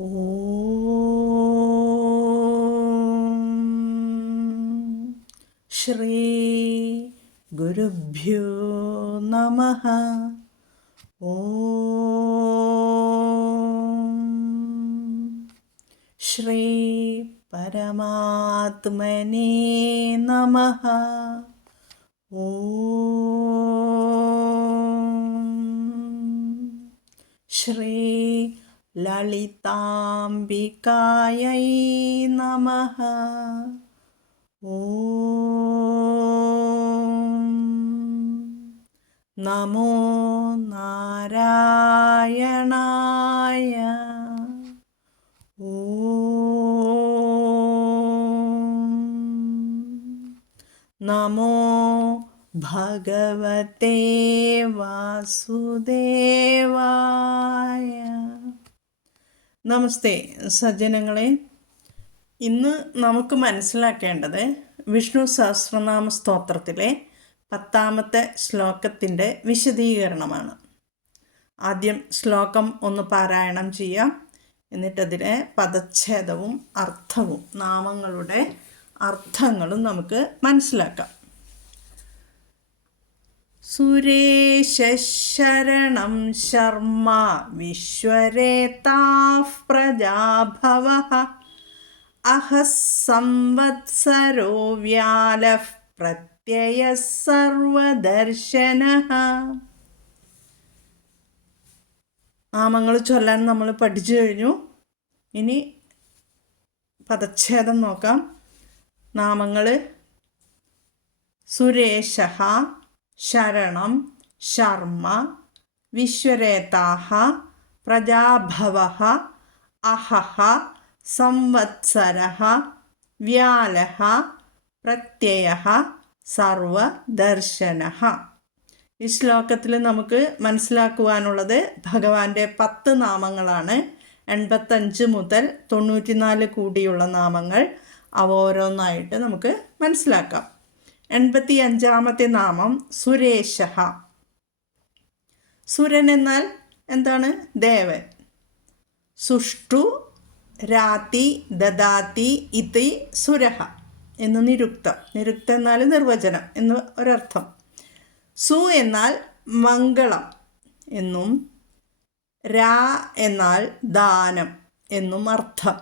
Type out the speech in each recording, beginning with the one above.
ഓം ശ്രീ ഗുരുഭ്യോ നമഃ. ഓം ശ്രീ പരമാത്മനേ നമഃ. ഓം ശ്രീ ലളിതാംബികായൈ നമഃ. ഓം നമോ നാരായണായ. ഓം നമോ ഭഗവതേ വാസുദേവായ. നമസ്തേ സജ്ജനങ്ങളെ, ഇന്ന് നമുക്ക് മനസ്സിലാക്കേണ്ടത് വിഷ്ണു സഹസ്രനാമ സ്തോത്രത്തിലെ 10ാമത്തെ ശ്ലോകത്തിൻ്റെ വിശദീകരണമാണ്. ആദ്യം ശ്ലോകം ഒന്ന് പാരായണം ചെയ്യാം. എന്നിട്ടതിലെ പദച്ഛേദവും അർത്ഥവും നാമങ്ങളുടെ അർത്ഥങ്ങളും നമുക്ക് മനസ്സിലാക്കാം. സുരേശ ശരണം ശർമ്മ വിശ്വരേതാഃ പ്രജാഭവഃ അഹഃ സംവത്സരോ വ്യാലഃ പ്രത്യയഃ സർവദർശനഃ. നാമങ്ങൾ ചൊല്ലാൻ നമ്മൾ പഠിച്ചു കഴിഞ്ഞു. ഇനി പദച്ഛേദം നോക്കാം. നാമങ്ങൾ: സുരേശഃ ശരണം ശർമ്മ വിശ്വരേതാഃ പ്രജാഭവഃ അഹഃ സംവത്സരഃ വ്യാലഃ പ്രത്യയഃ സർവദർശനഃ. ഈ ശ്ലോകത്തിൽ നമുക്ക് മനസ്സിലാക്കുവാനുള്ളത് ഭഗവാന്റെ 10 നാമങ്ങളാണ്. 85 മുതൽ 94 കൂടിയുള്ള നാമങ്ങൾ. അവ ഓരോന്നായിട്ട് നമുക്ക് മനസ്സിലാക്കാം. 85ാമത്തെ നാമം സുരേശഃ. സുരൻ എന്നാൽ എന്താണ്? ദേവൻ. സുഷ്ടു രാതി ദദാതി ഇതി സുരഃ എന്ന് നിരുക്തം. നിരുക്തം എന്നാൽ നിർവചനം എന്ന് ഒരർത്ഥം. സു എന്നാൽ മംഗളം എന്നും രാ എന്നാൽ ദാനം എന്നും അർത്ഥം.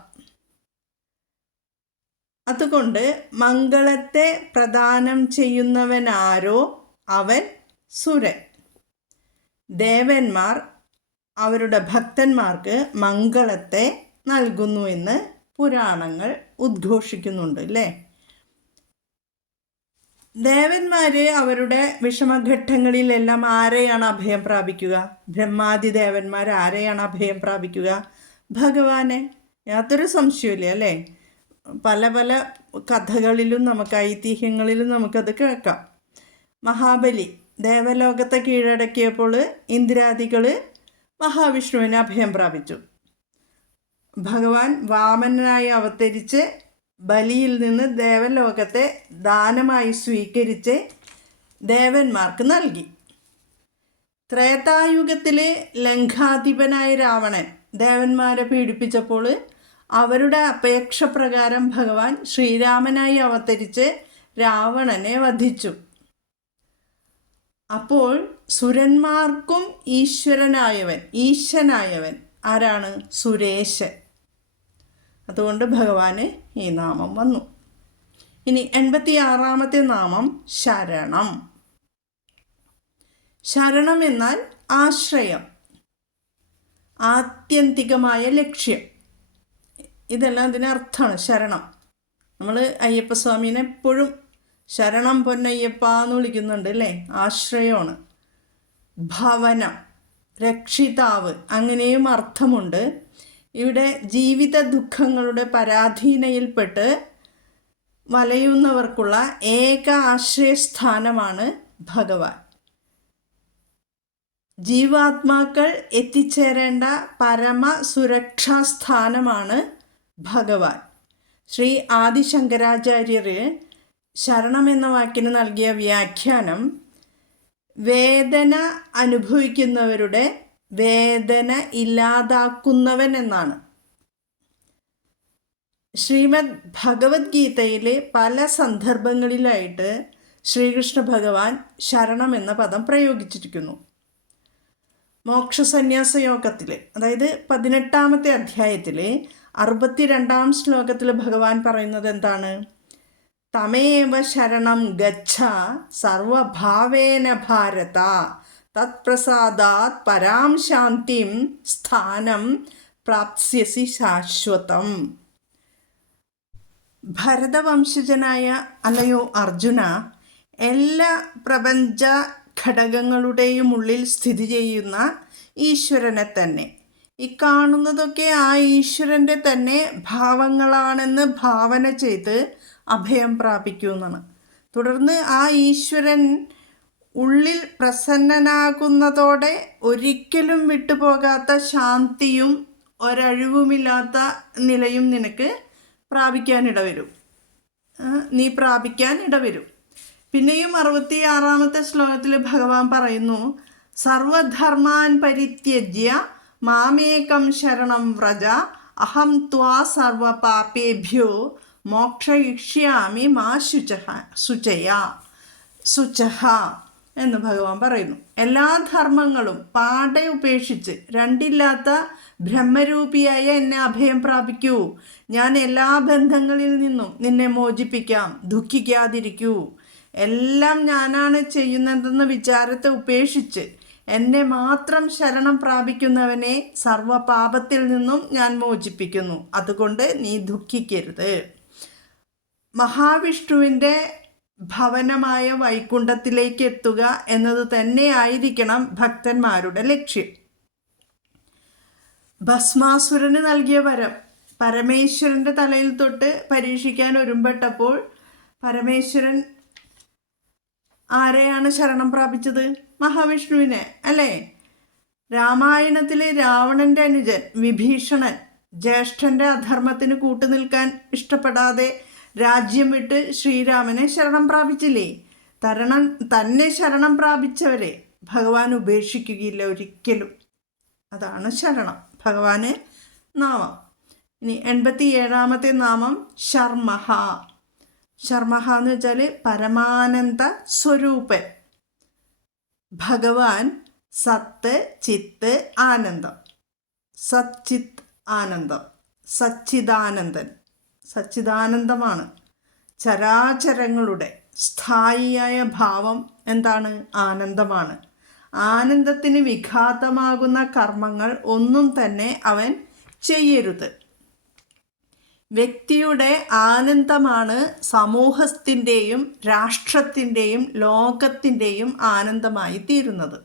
അതുകൊണ്ട് മംഗളത്തെ പ്രദാനം ചെയ്യുന്നവനാരോ അവൻ സുരൻ. ദേവന്മാർ അവരുടെ ഭക്തന്മാർക്ക് മംഗളത്തെ നൽകുന്നു എന്ന് പുരാണങ്ങൾ ഉദ്ഘോഷിക്കുന്നുണ്ട് അല്ലേ? ദേവന്മാർ അവരുടെ വിഷമഘട്ടങ്ങളിലെല്ലാം ആരെയാണ് അഭയം പ്രാപിക്കുക? ബ്രഹ്മാദി ദേവന്മാർ ആരെയാണ് അഭയം പ്രാപിക്കുക? ഭഗവാനെ. യാതൊരു സംശയമില്ല അല്ലേ? പല പല കഥകളിലും നമുക്ക് ഐതിഹ്യങ്ങളിലും നമുക്കത് കേൾക്കാം. മഹാബലി ദേവലോകത്തെ കീഴടക്കിയപ്പോൾ ഇന്ദ്രാദികൾ മഹാവിഷ്ണുവിനെ അഭയം പ്രാപിച്ചു. ഭഗവാൻ വാമനനായി അവതരിച്ച് ബലിയിൽ നിന്ന് ദേവലോകത്തെ ദാനമായി സ്വീകരിച്ച് ദേവന്മാർക്ക് നൽകി. ത്രേതായുഗത്തിൽ ലങ്കാധിപനായ രാവണൻ ദേവന്മാരെ പീഡിപ്പിച്ചപ്പോൾ അവരുടെ അപേക്ഷ പ്രകാരം ഭഗവാൻ ശ്രീരാമനായി അവതരിച്ച് രാവണനെ വധിച്ചു. അപ്പോൾ സുരന്മാർക്കും ഈശനായവൻ ആരാണ്? സുരേശൻ. അതുകൊണ്ട് ഭഗവാന് ഈ നാമം വന്നു. ഇനി 86ാമത്തെ നാമം ശരണം. ശരണം എന്നാൽ ആശ്രയം, ആത്യന്തികമായ ലക്ഷ്യം. ഇതെല്ലാം ഇതിനർത്ഥമാണ് ശരണം. നമ്മൾ അയ്യപ്പസ്വാമീനെ എപ്പോഴും ശരണം പൊന്നയ്യപ്പ എന്ന് വിളിക്കുന്നുണ്ട് അല്ലേ? ആശ്രയമാണ്. ഭവനം, രക്ഷിതാവ്, അങ്ങനെയും അർത്ഥമുണ്ട്. ഇവിടെ ജീവിത ദുഃഖങ്ങളുടെ പരാധീനയിൽപ്പെട്ട് വലയുന്നവർക്കുള്ള ഏക ആശ്രയസ്ഥാനമാണ് ഭഗവാൻ. ജീവാത്മാക്കൾ എത്തിച്ചേരേണ്ട പരമ സുരക്ഷാസ്ഥാനമാണ് ഭഗവാൻ. ശ്രീ ആദിശങ്കരാചാര്യർ ശരണം എന്ന വാക്കിന് നൽകിയ വ്യാഖ്യാനം വേദന അനുഭവിക്കുന്നവരുടെ വേദന ഇല്ലാതാക്കുന്നവൻ എന്നാണ്. ശ്രീമദ് ഭഗവത്ഗീതയിലെ പല സന്ദർഭങ്ങളിലായിട്ട് ശ്രീകൃഷ്ണ ഭഗവാൻ ശരണം എന്ന പദം പ്രയോഗിച്ചിരിക്കുന്നു. മോക്ഷസന്യാസ യോഗത്തിൽ, അതായത് 18-ാമത്തെ അധ്യായത്തിലെ 62-ാം ശ്ലോകത്തിൽ ഭഗവാൻ പറയുന്നത് എന്താണ്? തമേവ ശരണം ഗച്ഛ സർവഭാവേന ഭാരത തത്പ്രസാദാത് പരാം ശാന്തിം സ്ഥാനം പ്രാപ്സ്യസി ശാശ്വതം. ഭരതവംശജനായ അല്ലയോ അർജുന, എല്ലാ പ്രപഞ്ച ഘടകങ്ങളുടെയും ഉള്ളിൽ സ്ഥിതി ചെയ്യുന്ന ഈശ്വരനെ തന്നെ, ഈ കാണുന്നതൊക്കെ ആ ഈശ്വരൻ്റെ തന്നെ ഭാവങ്ങളാണെന്ന് ഭാവന ചെയ്ത് അഭയം പ്രാപിക്കൂ എന്നാണ്. തുടർന്ന് ആ ഈശ്വരൻ ഉള്ളിൽ പ്രസന്നനാകുന്നതോടെ ഒരിക്കലും വിട്ടുപോകാത്ത ശാന്തിയും ഒരഴിവുമില്ലാത്ത നിലയും നിനക്ക് നീ പ്രാപിക്കാൻ ഇടവരും. പിന്നെയും 66-ാമത്തെ ശ്ലോകത്തിൽ ഭഗവാൻ പറയുന്നു, സർവധർമാൻ പരിത്യജ്യ മാമേകം ശരണം വ്രജ അഹം ത്വാ സർവപാപേഭ്യോ മോക്ഷയിഷ്യാമി മാ ശുചഃ എന്ന് ഭഗവാൻ പറയുന്നു. എല്ലാ ധർമ്മങ്ങളും പാടെ ഉപേക്ഷിച്ച് രണ്ടില്ലാത്ത ബ്രഹ്മരൂപിയായ എന്നെ അഭയം പ്രാപിക്കൂ. ഞാൻ എല്ലാ ബന്ധങ്ങളിൽ നിന്നും നിന്നെ മോചിപ്പിക്കാം. ദുഃഖിക്കാതിരിക്കൂ. എല്ലാം ഞാനാണ് ചെയ്യുന്നതെന്ന വിചാരത്തെ ഉപേക്ഷിച്ച് എന്നെ മാത്രം ശരണം പ്രാപിക്കുന്നവനെ സർവപാപത്തിൽ നിന്നും ഞാൻ മോചിപ്പിക്കുന്നു. അതുകൊണ്ട് നീ ദുഃഖിക്കരുത്. മഹാവിഷ്ണുവിൻ്റെ ഭവനമായ വൈകുണ്ഠത്തിലേക്ക് എത്തുക എന്നത് തന്നെയായിരിക്കണം ഭക്തന്മാരുടെ ലക്ഷ്യം. ഭസ്മാസുരന് നൽകിയ വരം പരമേശ്വരൻ്റെ തലയിൽ തൊട്ട് പരീക്ഷിക്കാൻ ഒരുമ്പെട്ടപ്പോൾ പരമേശ്വരൻ ആരെയാണ് ശരണം പ്രാപിച്ചത്? മഹാവിഷ്ണുവിനെ അല്ലേ? രാമായണത്തിലെ രാവണൻ്റെ അനുജൻ വിഭീഷണൻ ജ്യേഷ്ഠൻ്റെ അധർമ്മത്തിന് കൂട്ടുനിൽക്കാൻ ഇഷ്ടപ്പെടാതെ രാജ്യം വിട്ട് ശ്രീരാമനെ ശരണം പ്രാപിച്ചില്ലേ? തന്നെ ശരണം പ്രാപിച്ചവരെ ഭഗവാൻ ഉപേക്ഷിക്കുകയില്ല ഒരിക്കലും. അതാണ് ശരണം, ഭഗവാന് നാമം. ഇനി 87-ാമത്തെ നാമം ശർമ്മഹ. ശർമ്മഹ എന്ന് വെച്ചാൽ പരമാനന്ദ സ്വരൂപൻ. ഭഗവാൻ സത്ത് ചിത്ത് ആനന്ദം. സച്ചിത് ആനന്ദം, സച്ചിദാനന്ദൻ, സച്ചിദാനന്ദമാണ്. ചരാചരങ്ങളുടെ സ്ഥായിയായ ഭാവം എന്താണ്? ആനന്ദമാണ്. ആനന്ദത്തിന് വിഘാതമാകുന്ന കർമ്മങ്ങൾ ഒന്നും തന്നെ അവൻ ചെയ്യരുത്. വ്യക്തിയുടെ ആനന്ദമാണ് സമൂഹത്തിൻ്റെയും രാഷ്ട്രത്തിൻ്റെയും ലോകത്തിൻ്റെയും ആനന്ദമായി തീരുന്നത്.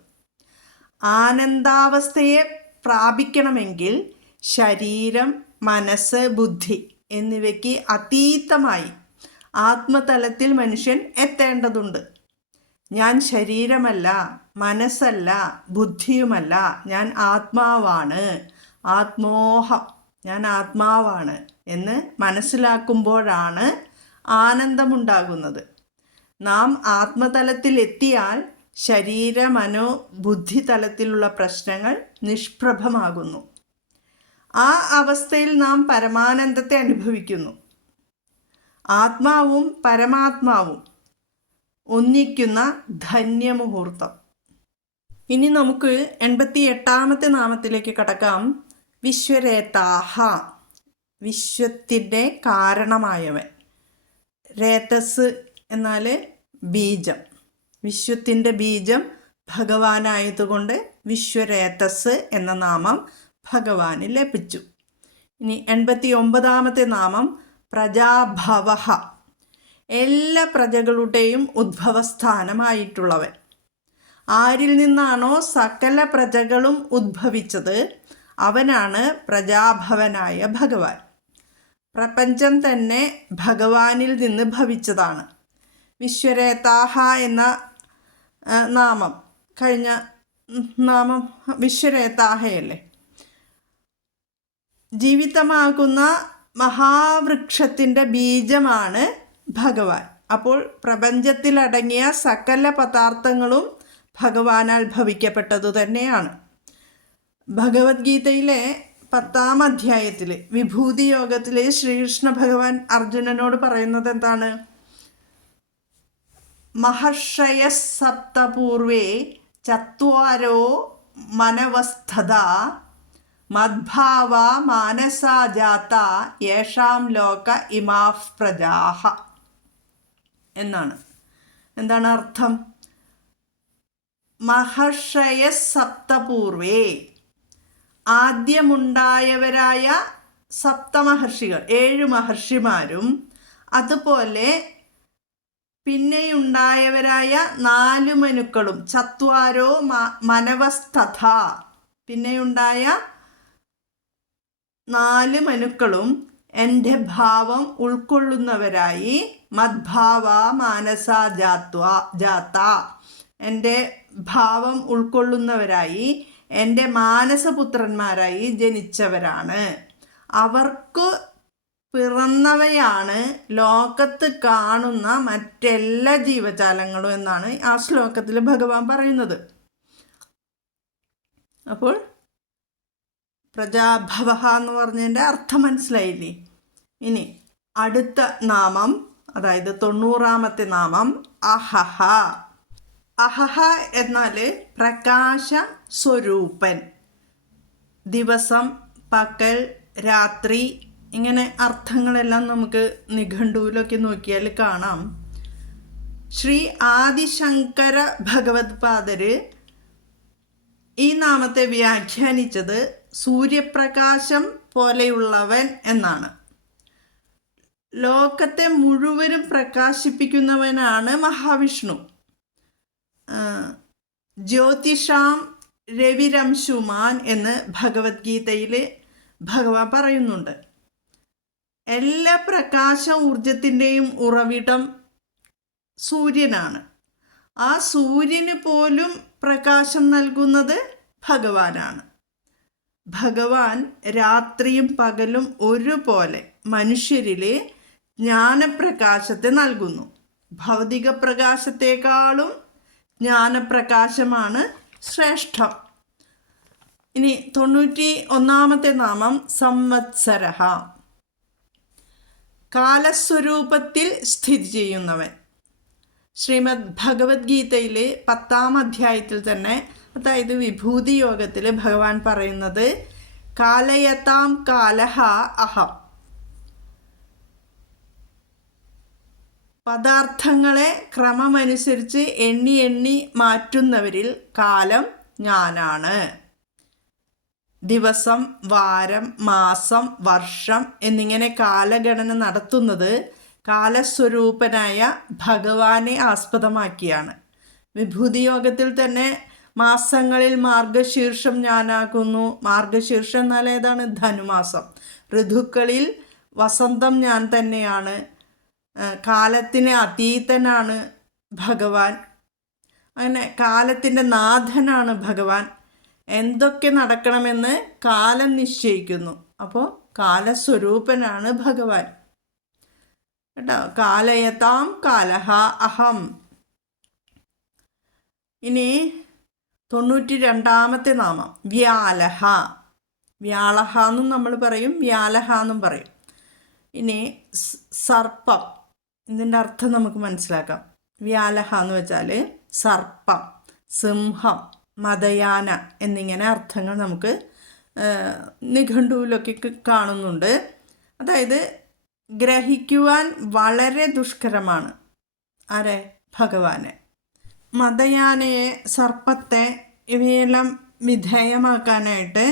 ആനന്ദാവസ്ഥയെ പ്രാപിക്കണമെങ്കിൽ ശരീരം, മനസ്സ്, ബുദ്ധി എന്നിവയ്ക്ക് അതീതമായി ആത്മതലത്തിൽ മനുഷ്യൻ എത്തേണ്ടതുണ്ട്. ഞാൻ ശരീരമല്ല, മനസ്സല്ല, ബുദ്ധിയുമല്ല, ഞാൻ ആത്മാവാണ്. ആത്മോഹം, ഞാൻ ആത്മാവാണ് എന്ന് മനസ്സിലാക്കുമ്പോഴാണ് ആനന്ദമുണ്ടാകുന്നത്. നാം ആത്മതലത്തിലെത്തിയാൽ ശരീര മനോ ബുദ്ധി തലത്തിലുള്ള പ്രശ്നങ്ങൾ നിഷ്പ്രഭമാകുന്നു. ആ അവസ്ഥയിൽ നാം പരമാനന്ദത്തെ അനുഭവിക്കുന്നു. ആത്മാവും പരമാത്മാവും ഒന്നിക്കുന്ന ധന്യമുഹൂർത്തം. ഇനി നമുക്ക് 88-ാമത്തെ നാമത്തിലേക്ക് കടക്കാം. വിശ്വരേതാഹ, വിശ്വത്തിൻ്റെ കാരണമായവൻ. രേതസ് എന്നാൽ ബീജം. വിശ്വത്തിൻ്റെ ബീജം ഭഗവാനായതുകൊണ്ട് വിശ്വരേതസ് എന്ന നാമം ഭഗവാന് ലഭിച്ചു. ഇനി 89-ാമത്തെ നാമം പ്രജാഭവഃ, എല്ലാ പ്രജകളുടെയും ഉദ്ഭവസ്ഥാനമായിട്ടുള്ളവൻ. ആരിൽ നിന്നാണോ സകല പ്രജകളും ഉദ്ഭവിച്ചത് അവനാണ് പ്രജാഭവനായ ഭഗവാൻ. പ്രപഞ്ചം തന്നെ ഭഗവാനിൽ നിന്ന് ഭവിച്ചതാണ്. വിശ്വരേതാഹ എന്ന നാമം, കഴിഞ്ഞ നാമം വിശ്വരേതാഹയല്ലേ? ജീവിതമാകുന്ന മഹാവൃക്ഷത്തിൻ്റെ ബീജമാണ് ഭഗവാൻ. അപ്പോൾ പ്രപഞ്ചത്തിലടങ്ങിയ സകല പദാർത്ഥങ്ങളും ഭഗവാനാൽ ഭവിക്കപ്പെട്ടതു തന്നെയാണ്. ഭഗവത്ഗീതയിലെ 10-ാം അധ്യായത്തിൽ വിഭൂതി യോഗത്തിൽ ശ്രീകൃഷ്ണ ഭഗവാൻ അർജുനനോട് പറയുന്നത് എന്താണ്? മഹർഷയ സപ്തപൂർവേ ചത്വാരോ മനവസ്ഥത മദ്ഭാവ മാനസാ ജാത യേഷാം ലോക ഇമാഃ പ്രജാഃ എന്നാണ്. എന്താണ് അർത്ഥം? മഹർഷയ സപ്തപൂർവേ, ആദ്യമുണ്ടായവരായ സപ്തമഹർഷികൾ 7 മഹർഷിമാരും, അതുപോലെ പിന്നെയുണ്ടായവരായ 4 മനുക്കളും, ചത്വാരോ മനവസ്ഥത, പിന്നെയുണ്ടായ 4 മനുക്കളും എൻ്റെ ഭാവം ഉൾക്കൊള്ളുന്നവരായി, മദ്ഭാവ മാനസാ ജാത, എൻ്റെ ഭാവം ഉൾക്കൊള്ളുന്നവരായി, എൻ്റെ മാനസപുത്രന്മാരായി ജനിച്ചവരാണ്. അവർക്ക് പിറന്നവയാണ് ലോകത്ത് കാണുന്ന മറ്റെല്ലാ ജീവജാലങ്ങളും എന്നാണ് ആ ശ്ലോകത്തിൽ ഭഗവാൻ പറയുന്നത്. അപ്പോൾ പ്രജാഭവ എന്ന് പറഞ്ഞതിൻ്റെ അർത്ഥം മനസ്സിലായില്ലേ? ഇനി അടുത്ത നാമം, അതായത് 90-ാമത്തെ നാമം അഹഹ. അഹഹ എന്നാൽ പ്രകാശ സ്വരൂപൻ. ദിവസം, പകൽ, രാത്രി, ഇങ്ങനെ അർത്ഥങ്ങളെല്ലാം നമുക്ക് നിഘണ്ടുവിലൊക്കെ നോക്കിയാൽ കാണാം. ശ്രീ ആദിശങ്കര ഭഗവത്പാദര് ഈ നാമത്തെ വ്യാഖ്യാനിച്ചത് സൂര്യപ്രകാശം പോലെയുള്ളവൻ എന്നാണ്. ലോകത്തെ മുഴുവനും പ്രകാശിപ്പിക്കുന്നവനാണ് മഹാവിഷ്ണു. ജ്യോതിഷാം രവിരംശുമാൻ എന്ന് ഭഗവത്ഗീതയിൽ ഭഗവാൻ പറയുന്നുണ്ട്. എല്ലാ പ്രകാശ ഊർജത്തിൻ്റെയും ഉറവിടം സൂര്യനാണ്. ആ സൂര്യന് പോലും പ്രകാശം നൽകുന്നത് ഭഗവാനാണ്. ഭഗവാൻ രാത്രിയും പകലും ഒരുപോലെ മനുഷ്യരിൽ ജ്ഞാനപ്രകാശത്തെ നൽകുന്നു. ഭൗതിക പ്രകാശത്തെക്കാളും ജ്ഞാനപ്രകാശമാണ് ശ്രേഷ്ഠം. ഇനി 91-ാമത്തെ നാമം സംവത്സരഃ. കാലസ്വരൂപത്തിൽ സ്ഥിതി ചെയ്യുന്നവൻ. ശ്രീമദ് ഭഗവത്ഗീതയിൽ 10-ാം അധ്യായത്തിൽ തന്നെ, അതായത് വിഭൂതി യോഗത്തിൽ ഭഗവാൻ പറയുന്നത് കാലയതാം കാലഹ അഹം. പദാർത്ഥങ്ങളെ ക്രമമനുസരിച്ച് എണ്ണി എണ്ണി മാറ്റുന്നവരിൽ കാലം ഞാനാണ്. ദിവസം, വാരം, മാസം, വർഷം എന്നിങ്ങനെ കാലഗണന നടത്തുന്നത് കാലസ്വരൂപനായ ഭഗവാനെ ആസ്പദമാക്കിയാണ്. വിഭൂതി യോഗത്തിൽ തന്നെ മാസങ്ങളിൽ മാർഗശീർഷം ഞാനാക്കുന്നു. മാർഗശീർഷം എന്നാൽ ഏതാണ്? ധനുമാസം. ഋതുക്കളിൽ വസന്തം ഞാൻ തന്നെയാണ്. കാലത്തിന് അതീതനാണ് ഭഗവാൻ. അങ്ങനെ കാലത്തിൻ്റെ നാഥനാണ് ഭഗവാൻ. എന്തൊക്കെ നടക്കണമെന്ന് കാലം നിശ്ചയിക്കുന്നു. അപ്പോൾ കാലസ്വരൂപനാണ് ഭഗവാൻ കേട്ടോ. കാലയതാം കാലഹ അഹം. ഇനി 92-ാമത്തെ നാമം വ്യാലഹ. വ്യാളഹ എന്നും നമ്മൾ പറയും, വ്യാലഹ എന്നും പറയും. ഇനി സർപ്പം, ഇതിൻ്റെ അർത്ഥം നമുക്ക് മനസ്സിലാക്കാം. വ്യാലഹ എന്ന് വെച്ചാൽ സർപ്പം, സിംഹം, മദയാന എന്നിങ്ങനെ അർത്ഥങ്ങൾ നമുക്ക് നിഘണ്ടുവിലൊക്കെ കാണുന്നുണ്ട്. അതായത് ഗ്രഹിക്കുവാൻ വളരെ ദുഷ്കരമാണ്. ആരെ? ഭഗവാനെ. മദയാനയെ, സർപ്പത്തെ, ഇവയെല്ലാം വിധേയമാക്കാനായിട്ട്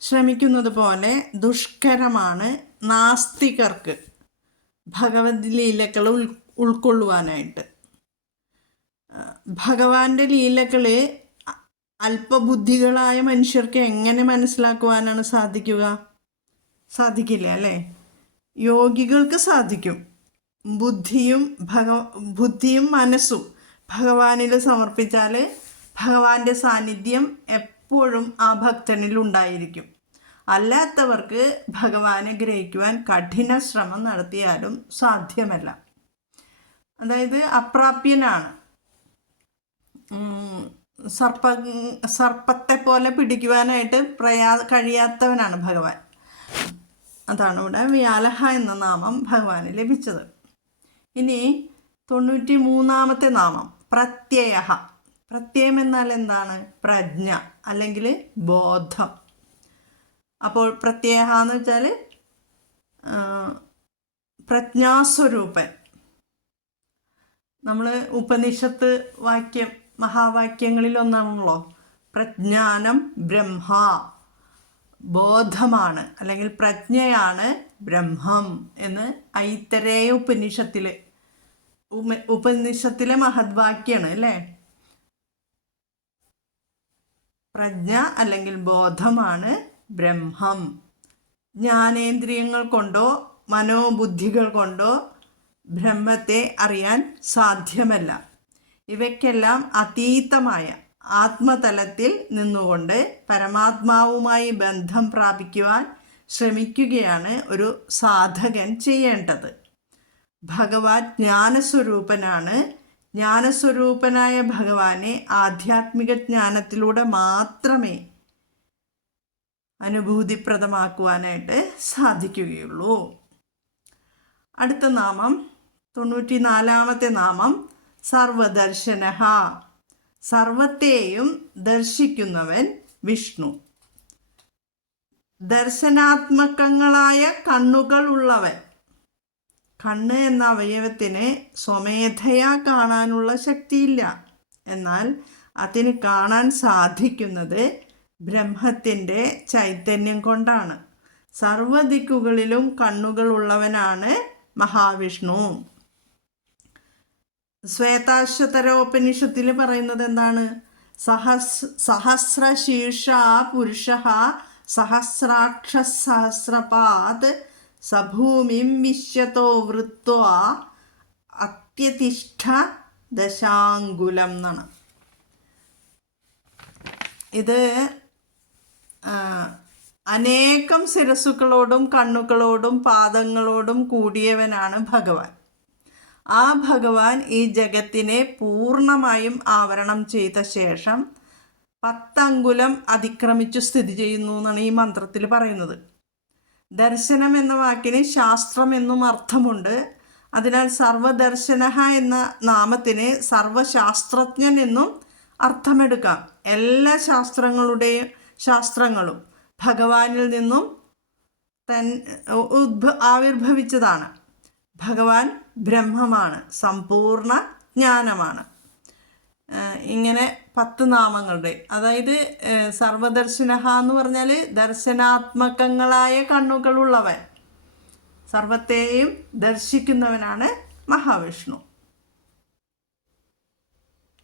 ശ്രമിക്കുന്നത് പോലെ ദുഷ്കരമാണ് നാസ്തികർക്ക് ഭഗവത് ലീലകൾ ഉൾക്കൊള്ളുവാനായിട്ട്. ഭഗവാന്റെ ലീലകൾ അല്പബുദ്ധികളായ മനുഷ്യർക്ക് എങ്ങനെ മനസ്സിലാക്കുവാനാണ് സാധിക്കില്ല അല്ലേ? യോഗികൾക്ക് സാധിക്കും. ബുദ്ധിയും മനസ്സും ഭഗവാനിൽ സമർപ്പിച്ചാൽ ഭഗവാന്റെ സാന്നിധ്യം എപ്പോഴും ആ ഭക്തനിൽ ഉണ്ടായിരിക്കും. അല്ലാത്തവർക്ക് ഭഗവാനെ ഗ്രഹിക്കുവാൻ കഠിന ശ്രമം നടത്തിയാലും സാധ്യമല്ല. അതായത് അപ്രാപ്യനാണ്. സർപ്പത്തെ പോലെ പിടിക്കുവാനായിട്ട് കഴിയാത്തവനാണ് ഭഗവാൻ. അതാണ് ഇവിടെ വ്യാലഹ എന്ന നാമം ഭഗവാന് ലഭിച്ചത്. ഇനി 93-ാമത്തെ നാമം പ്രത്യയ. പ്രത്യയം എന്നാൽ എന്താണ്? പ്രജ്ഞ അല്ലെങ്കിൽ ബോധം. അപ്പോൾ പ്രത്യയ എന്ന് വെച്ചാൽ പ്രജ്ഞാസ്വരൂപൻ. നമ്മൾ ഉപനിഷത്ത് മഹാവാക്യങ്ങളിലൊന്നാണല്ലോ പ്രജ്ഞാനം ബ്രഹ്മ, ബോധമാണ് അല്ലെങ്കിൽ പ്രജ്ഞയാണ് ബ്രഹ്മം എന്ന് ഐത്തരേയ ഉപനിഷത്തിലെ മഹദ്വാക്യാണ് അല്ലേ. പ്രജ്ഞ അല്ലെങ്കിൽ ബോധമാണ് ബ്രഹ്മം. ജ്ഞാനേന്ദ്രിയങ്ങൾ കൊണ്ടോ മനോബുദ്ധികൾ കൊണ്ടോ ബ്രഹ്മത്തെ അറിയാൻ സാധ്യമല്ല. ഇവയ്ക്കെല്ലാം അതീതമായ ആത്മതലത്തിൽ നിന്നുകൊണ്ട് പരമാത്മാവുമായി ബന്ധം പ്രാപിക്കുവാൻ ശ്രമിക്കുകയാണ് ഒരു സാധകൻ ചെയ്യേണ്ടത്. ഭഗവാൻ ജ്ഞാനസ്വരൂപനാണ്. ജ്ഞാനസ്വരൂപനായ ഭഗവാനെ ആധ്യാത്മിക ജ്ഞാനത്തിലൂടെ മാത്രമേ അനുഭൂതിപ്രദമാക്കുവാനായിട്ട് സാധിക്കുകയുള്ളൂ. അടുത്ത നാമം 94-ാമത്തെ നാമം സർവദർശനഃ. സർവത്തെയും ദർശിക്കുന്നവൻ വിഷ്ണു. ദർശനാത്മകങ്ങളായ കണ്ണുകൾ ഉള്ളവൻ. കണ്ണ് എന്ന അവയവത്തിന് സ്വമേധയാ കാണാനുള്ള ശക്തിയില്ല. എന്നാൽ അതിന് കാണാൻ സാധിക്കുന്നത് ബ്രഹ്മത്തിൻ്റെ ചൈതന്യം കൊണ്ടാണ്. സർവദിക്കുകളിലും കണ്ണുകൾ ഉള്ളവനാണ് മഹാവിഷ്ണു. ശ്വേതാശ്വതരോപനിഷത്തിൽ പറയുന്നത് എന്താണ്? സഹസ്രശീർഷ പുരുഷ സഹസ്രാക്ഷ സഹസ്രപാദ് സഭൂമിം വിശ്വതോ വൃത്വാ അത്യതിഷ്ഠ ദശാങ്കുലം എന്നാണ്. ഇത് അനേകം ശിരസ്സുകളോടും കണ്ണുകളോടും പാദങ്ങളോടും കൂടിയവനാണ് ഭഗവാൻ. ആ ഭഗവാൻ ഈ ജഗത്തിനെ പൂർണ്ണമായും ആവരണം ചെയ്ത ശേഷം 10 അങ്കുലം അതിക്രമിച്ചു സ്ഥിതി ചെയ്യുന്നു എന്നാണ് ഈ മന്ത്രത്തിൽ പറയുന്നത്. ദർശനം എന്ന വാക്കിന് ശാസ്ത്രം എന്നും അർത്ഥമുണ്ട്. അതിനാൽ സർവദർശന എന്ന നാമത്തിന് സർവശാസ്ത്രജ്ഞൻ എന്നും അർത്ഥമെടുക്കാം. എല്ലാ ശാസ്ത്രങ്ങളും ഭഗവാനിൽ നിന്നും ആവിർഭവിച്ചതാണ്. ഭഗവാൻ ബ്രഹ്മമാണ്, സമ്പൂർണ്ണ ജ്ഞാനമാണ്. ഇങ്ങനെ 10 നാമങ്ങളുടെ, അതായത് സർവദർശന എന്ന് പറഞ്ഞാൽ ദർശനാത്മകങ്ങളായ കണ്ണുകളുള്ളവൻ, സർവത്തെയും ദർശിക്കുന്നവനാണ് മഹാവിഷ്ണു.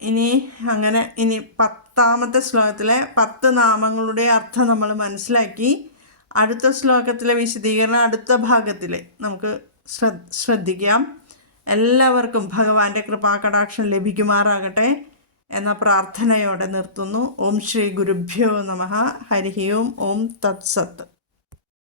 ഇനി 10-ാമത്തെ ശ്ലോകത്തിലെ 10 നാമങ്ങളുടെ അർത്ഥം നമ്മൾ മനസ്സിലാക്കി. അടുത്ത ശ്ലോകത്തിലെ വിശദീകരണം അടുത്ത ഭാഗത്തിൽ നമുക്ക് ശ്രദ്ധിക്കാം. എല്ലാവർക്കും ഭഗവാന്റെ കൃപാകടാക്ഷം ലഭിക്കുമാറാകട്ടെ എന്ന പ്രാർത്ഥനയോടെ നിർത്തുന്നു. ഓം ശ്രീ ഗുരുഭ്യോ നമഃ. ഹരി ഓം. ഓം തത്സത്ത്.